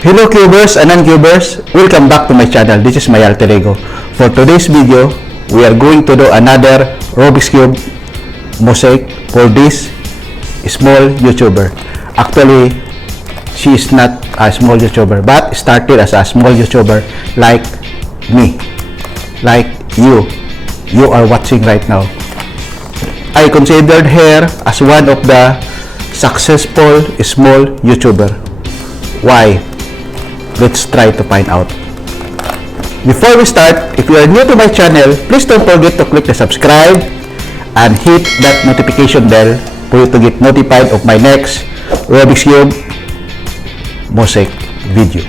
Hello cubers and non-cubers, welcome back to my channel. This is my alter ego. For today's video, we are going to do another Rubik's Cube mosaic for this small YouTuber. Actually, she is not a small YouTuber, but started as a small YouTuber like me, like you. You are watching right now. I considered her as one of the successful small YouTuber. Why? Let's try to find out. Before we start, if you are new to my channel, please don't forget to click the subscribe and hit that notification bell for you to get notified of my next Rubik's Cube mosaic video.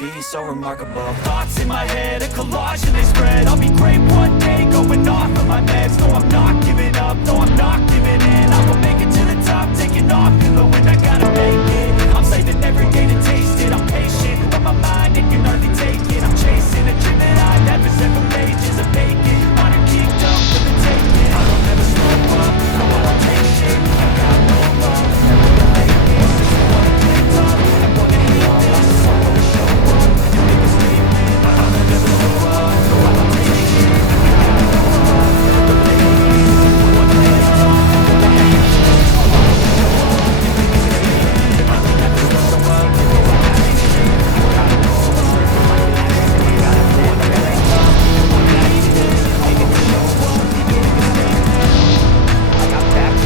be so remarkable. Thoughts in my head, a collage and they spread. I'll be great one day, going off of my meds. No, I'm not giving up, no, I'm not giving in. I will make it to the top, taking off in the wind. I gotta make it, I'm saving every day to taste it. I'm patient, but my mind, it can hardly take it. I'm chasing a dream that I've had for several ages. A vacant, modern kingdom for the taking. I don't ever slow up, no, I don't take shit. I got no love, never gonna make it. Just wanna play tough, and wanna hate this. So I will show up, and make a statement. I don't ever slow up, no, I don't take shit. I got no love, never gonna make it. Just wanna play tough, and wanna hate this. So I will show up, and make a statement. I don't ever slow up, no, I don't take shit. I got no love, never gonna make it. Gotta wanna play tough, and wanna hate this. Make it show up, and make a statement. I got backs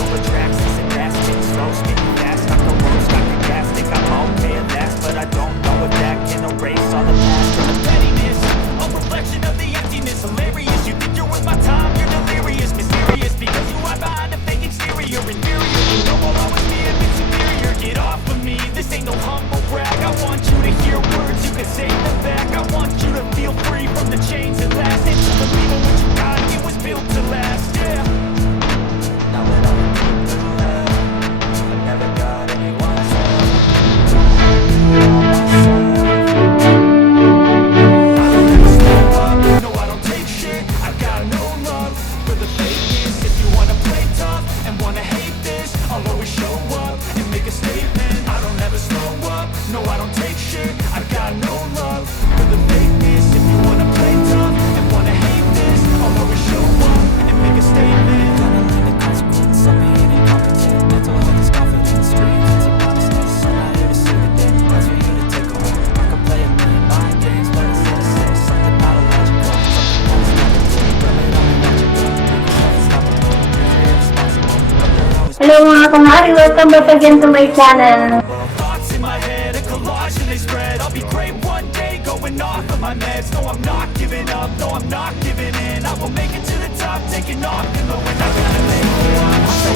over tracks, this and that, spitting slow, spitting fast, not the worst, got the gas, think I'm okay at last, but I don't know if that can erase all the past. From the pettiness, a reflection of the emptiness, hilarious, you think you're worth my time, you're delirious, mysterious, because you hide behind a fake exterior, inferior, you know I'll always be a bit superior, get off of me, this ain't no humble brag, I want you to hear words, you can say them back, I want you to feel free from the chains that last, and to believe in what you got, it was built to last, yeah. Now that I'm deep to left, I never got anyone's help. I don't ever slow up, no I don't take shit. I got no love for the fakeness. If you wanna play tough and wanna hate this, I'll always show up and make a statement. I don't ever slow up, no I don't take shit. I got no love for the fakeness. If you wanna play tough and wanna hate this, I'll always show up and make a statement. Gonna learn the consequence of being incompetent. Mental health is confidence, screams of honestness. I'm not here to save the day, that's for you to take home. I could play a million mind games, but instead I say something not illogical, something that's not a day. Really don't be logical, take yourself unstoppable, you're irresponsible, but they're always Hello mga kumari, welcome back again to my channel. thoughts in my head, a collage and they spread. I'll be great one day, going off of my meds. No, I'm not giving up, no, I'm not giving in. I will make it to the top, taking off in the wind. I gotta make it, I'm so